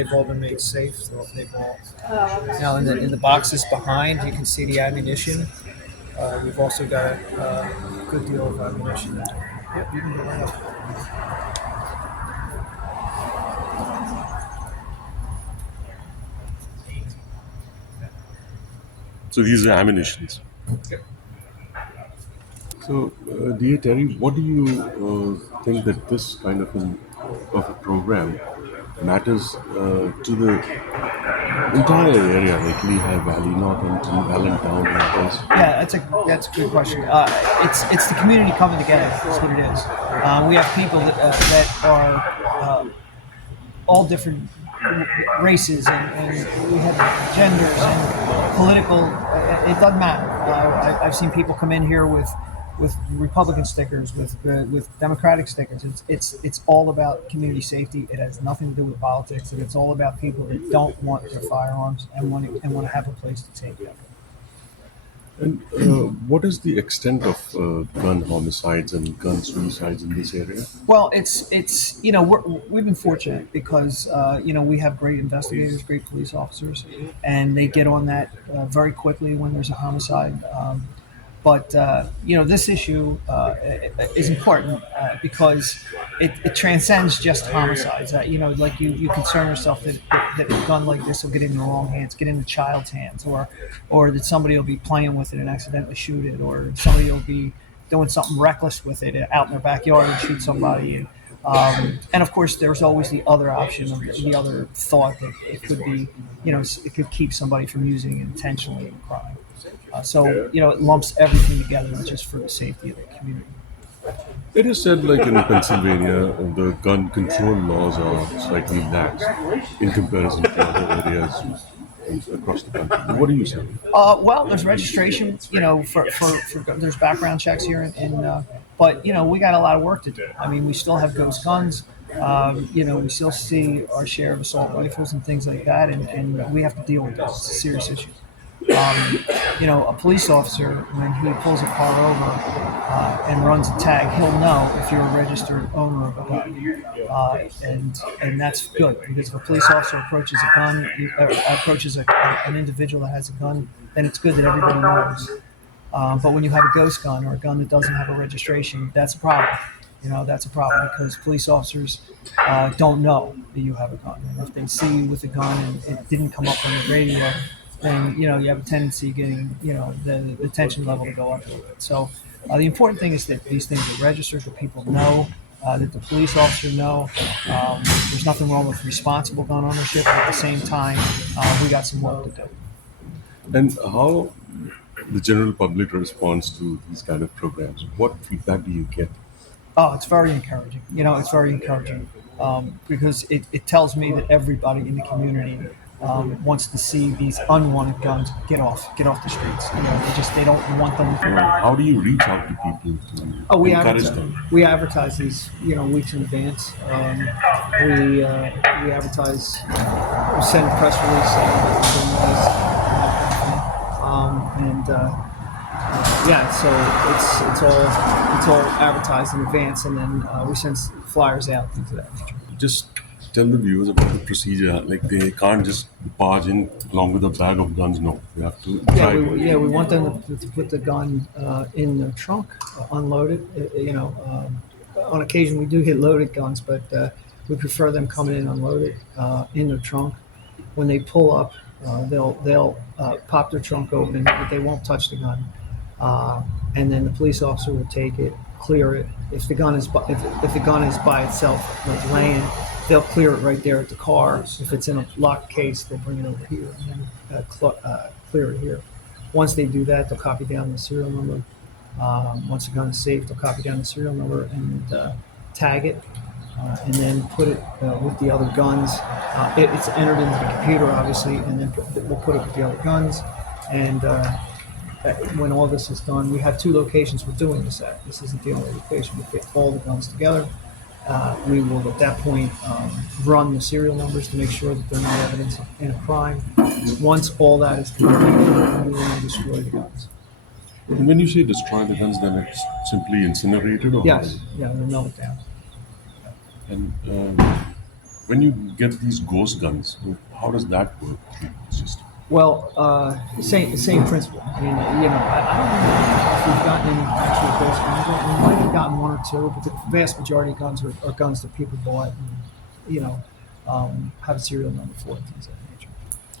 They've all been made safe. So they've all now in the boxes behind, you can see the ammunition. We've also got a good deal of ammunition. Yep, you can go right up. So these are ammunitions. So, dear Terry, what do you think that this kind of a program matters to the entire area, like Lehigh Valley, Northampton, Allentown, and others? Yeah, that's a good question. It's the community coming together. That's what it is. We have people that are all different races, and we have genders and political. It doesn't matter. I've seen people come in here with Republican stickers, with Democratic stickers. It's all about community safety. It has nothing to do with politics, and it's all about people that don't want their firearms and want to have a place to take them. And what is the extent of gun homicides and gun suicides in this area? Well, it's we've been fortunate because we have great investigators, great police officers, and they get on that very quickly when there's a homicide. But this issue is important because it transcends just homicides. Like you concern yourself that a gun like this will get in the wrong hands, get in the child's hands, or that somebody will be playing with it and accidentally shoot it, or somebody will be doing something reckless with it out in their backyard and shoot somebody. And of course, there's always the other option, of the other thought that it could be, it could keep somebody from using it intentionally in crime. It lumps everything together just for the safety of the community. It is said, like in Pennsylvania, the gun control laws are slightly lax in comparison to other areas across the country. What do you say? Well, there's registration, for there's background checks here, but we got a lot of work to do. I mean, we still have ghost guns. We still see our share of assault rifles and things like that, and we have to deal with those. It's a serious issue. A police officer, when he pulls a car over and runs a tag, he'll know if you're a registered owner of a gun, and that's good, because if a police officer approaches an individual that has a gun, then it's good that everybody knows. But when you have a ghost gun or a gun that doesn't have a registration, that's a problem. That's a problem because police officers don't know that you have a gun, and if they see you with a gun and it didn't come up on the radio, then you have a tendency getting the tension level to go up a little bit. So the important thing is that these things are registered, that people know, that the police officer know. There's nothing wrong with responsible gun ownership, but at the same time, we got some work to do. And how the general public responds to these kind of programs? What feedback do you get? Oh, it's very encouraging. It's very encouraging because it tells me that everybody in the community wants to see these unwanted guns get off the streets. They don't want them. How do you reach out to people to We encourage advertise. them? We advertise these, weeks in advance. We advertise. We send a press release so it's all advertised in advance, and then we send flyers out, things of that nature. Just tell the viewers about the procedure. Like they can't just barge in along with a bag of guns. No, you have to drive. We want them to put the gun in the trunk, unload it. On occasion we do get loaded guns, but we prefer them coming in unloaded in the trunk. When they pull up, they'll pop their trunk open, but they won't touch the gun. And then the police officer will take it, clear it. If the gun is by itself, like laying, they'll clear it right there at the car. If it's in a locked case, they'll bring it over here and then clear it here. Once they do that, they'll copy down the serial number. Once the gun is safe, they'll copy down the serial number and tag it, and then put it with the other guns. It's entered into the computer, obviously, and then we'll put it with the other guns. And when all this is done, we have 2 locations we're doing this at. This isn't the only location. We get all the guns together. We will, at that point, run the serial numbers to make sure that they're not evidence in a crime. Once all that is completed, we will destroy the guns. And when you say destroy the guns, then it's simply incinerated, or Yes, they'll melt it down. And when you get these ghost guns, how does that work through the system? Well, same principle. I mean, I don't know if we've gotten any actual ghost guns. We might have gotten one or two, but the vast majority of guns are guns that people bought and, have a serial number for and things of that nature.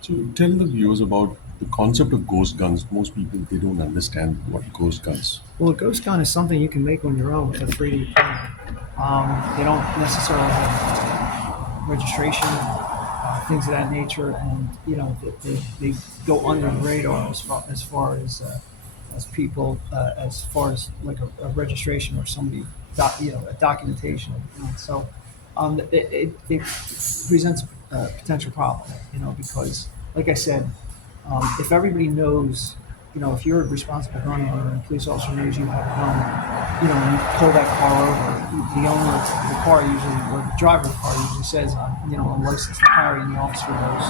So tell the viewers about the concept of ghost guns. Most people, they don't understand what ghost guns. Well, a ghost gun is something you can make on your own with a 3D printer. They don't necessarily have registration, things of that nature, and they go under the radar as people, as far as like a registration or somebody, a documentation. So it presents a potential problem, because, like I said, if everybody knows, if you're a responsible gun owner and a police officer knows you have a gun, and you pull that car over, the owner of the car usually, or the driver of the car usually says, I'm licensed to carry, and the officer goes,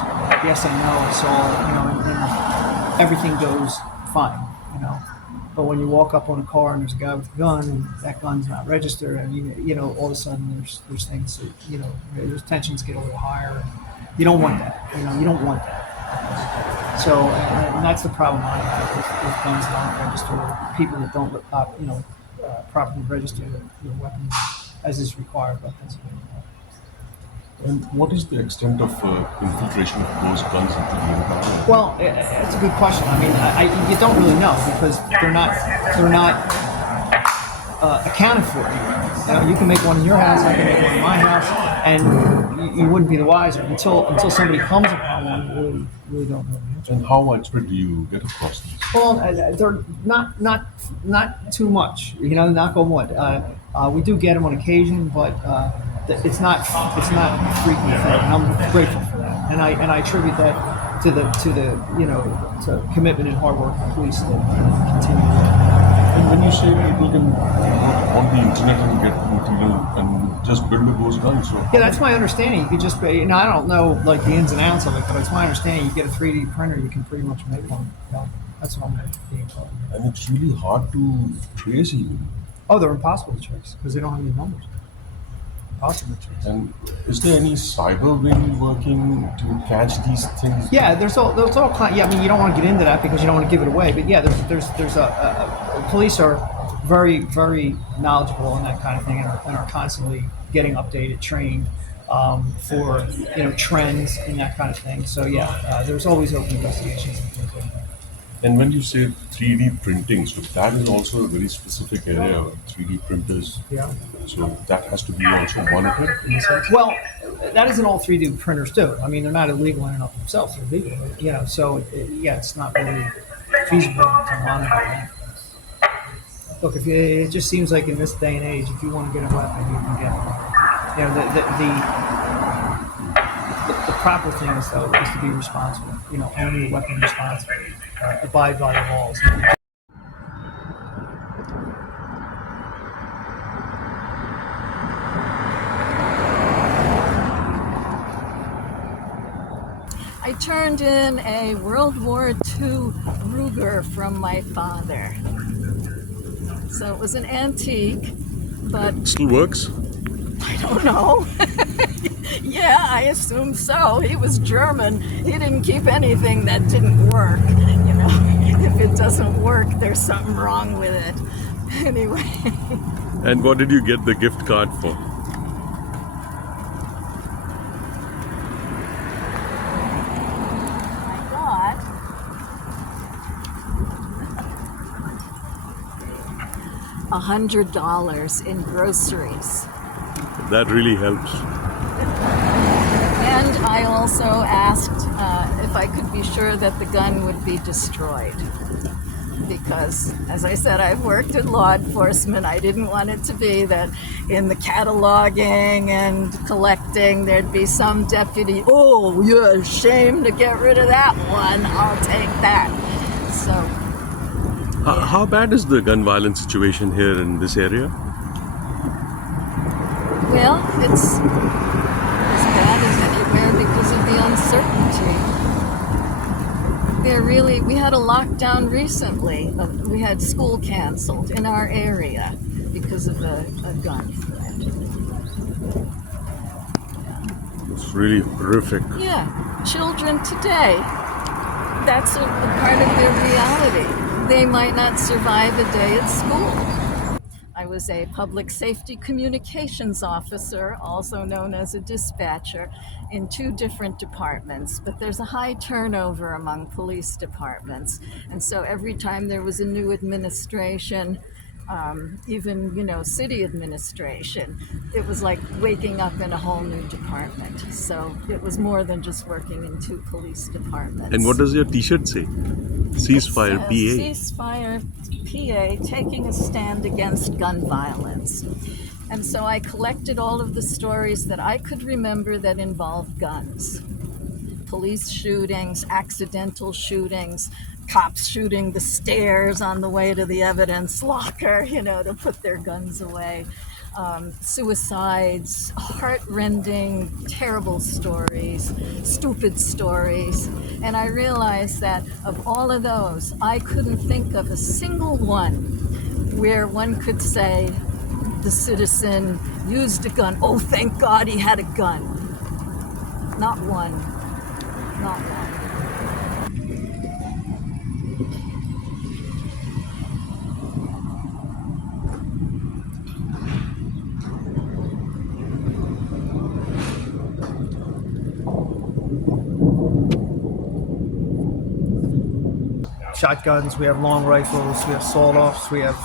yes, I know, I saw it, and everything goes fine, But when you walk up on a car and there's a guy with a gun and that gun's not registered, and all of a sudden there's things that, there's tensions get a little higher. And you don't want that. You don't want that. So, and that's the problem I have with guns that aren't registered, or people that don't, properly register their weapons as is required by Pennsylvania law. And what is the extent of infiltration of ghost guns into the environment? Well, it's a good question. I mean, you don't really know because they're not accounted for anywhere. You can make one in your house, I can make one in my house, and you wouldn't be the wiser until somebody comes upon one. You really don't know. And how widespread do you get across these? Well, they're not too much. Knock on wood. We do get them on occasion, but it's not a frequent thing. And I'm grateful for that, and I attribute that to to commitment and hard work of the police that continue. And when you say people can go on the internet and get material and just build a ghost gun, so yeah, that's my understanding. You could just, I don't know like the ins and outs of it, but it's my understanding. You get a 3D printer, you can pretty much make one. That's what I'm being told. And it's really hard to trace even. Oh, they're impossible to trace because they don't have any numbers. Impossible to trace. And is there any cyber wing working to catch these things? Yeah, there's all kind. Yeah, I mean, you don't want to get into that because you don't want to give it away. But yeah, there's police are very, very knowledgeable on that kind of thing and are constantly getting updated, trained for trends and that kind of thing. So yeah, there's always open investigations and things like that. And when you say 3D printing, so that is also a very specific area, 3D printers. Yeah. So that has to be also monitored in a sense? Well, that isn't all 3D printers do. I mean, they're not illegal in and of themselves. They're legal, so it's not really feasible to monitor that. Look, it just seems like in this day and age, if you want to get a weapon, you can get it. The proper thing is to be responsible. Own your weapon responsibly. Abide by the laws. I turned in a World War II Ruger from my father. So it was an antique, but It still works? I don't know. Yeah, I assume so. He was German. He didn't keep anything that didn't work. If it doesn't work, there's something wrong with it. Anyway. And what did you get the gift card for? I got $100 in groceries. That really helps. And I also asked if I could be sure that the gun would be destroyed. Because, as I said, I've worked in law enforcement. I didn't want it to be that in the cataloging and collecting, there'd be some deputy, oh, you're ashamed to get rid of that one. I'll take that. So. How bad is the gun violence situation here in this area? Well, it's as bad as anywhere because of the uncertainty. We had a lockdown recently. We had school canceled in our area because of a gun threat. It's really horrific. Yeah, children today, that's a part of their reality. They might not survive a day at school. I was a public safety communications officer, also known as a dispatcher, in 2 different departments. But there's a high turnover among police departments. And so every time there was a new administration, even, city administration, it was like waking up in a whole new department. So it was more than just working in 2 police departments. And what does your T-shirt say? Ceasefire PA. Ceasefire PA, taking a stand against gun violence. And so I collected all of the stories that I could remember that involved guns. Police shootings, accidental shootings, cops shooting the stairs on the way to the evidence locker, to put their guns away. Suicides, heart-rending, terrible stories, stupid stories. And I realized that of all of those, I couldn't think of a single one where one could say the citizen used a gun. Oh, thank God he had a gun. Not one. Not one. Shotguns, we have long rifles, we have sawed-offs, we have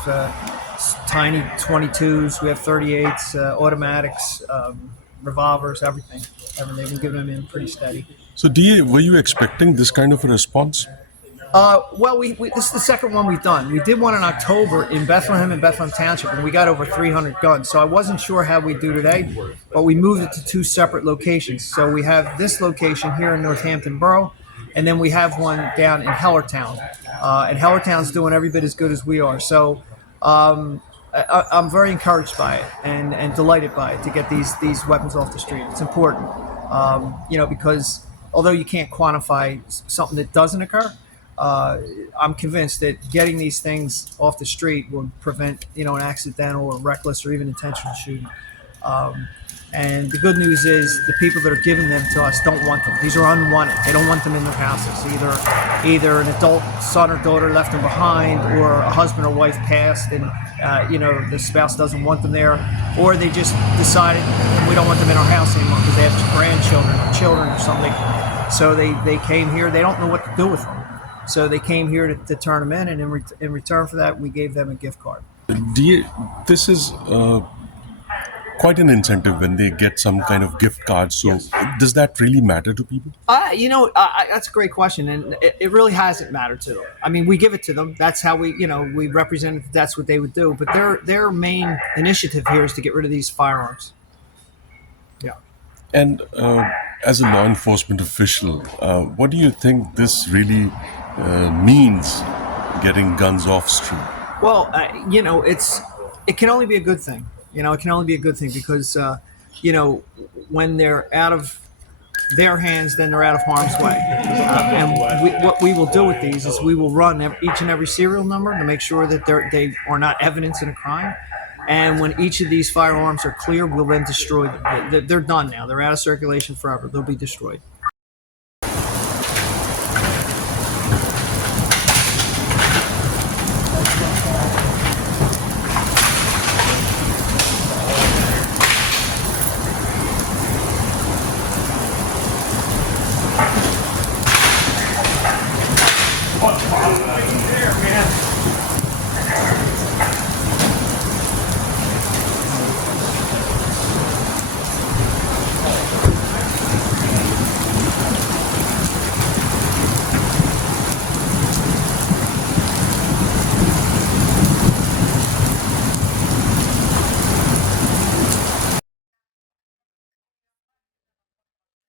tiny 22s, we have 38s, automatics, revolvers, everything. They've been giving them in pretty steady. So, were you expecting this kind of a response? Well, this is the second one we've done. We did one in October in Bethlehem and Bethlehem Township, and we got over 300 guns. So I wasn't sure how we'd do today, but we moved it to 2 separate locations. So we have this location here in Northampton Borough, and then we have one down in Hellertown. And Hellertown's doing every bit as good as we are. So I'm very encouraged by it and delighted by it to get these weapons off the street. It's important, because although you can't quantify something that doesn't occur, I'm convinced that getting these things off the street will prevent, an accidental or reckless or even intentional shooting. And the good news is the people that are giving them to us don't want them. These are unwanted. They don't want them in their houses. Either an adult son or daughter left them behind, or a husband or wife passed and, the spouse doesn't want them there, or they just decided we don't want them in our house anymore because they have grandchildren or children or something. So they came here. They don't know what to do with them. So they came here to turn them in, and in return for that, we gave them a gift card. This is quite an incentive when they get some kind of gift card. So yes. Does that really matter to people? That's a great question, and it really hasn't mattered to them. I mean, we give it to them. That's how we represent. That's what they would do. But their main initiative here is to get rid of these firearms. Yeah. And as a law enforcement official, what do you think this really means, getting guns off street? Well, it can only be a good thing. It can only be a good thing because, when they're out of their hands, then they're out of harm's way. And what we will do with these is we will run each and every serial number to make sure that they are not evidence in a crime. And when each of these firearms are clear, we'll then destroy them. They're done now. They're out of circulation forever. They'll be destroyed.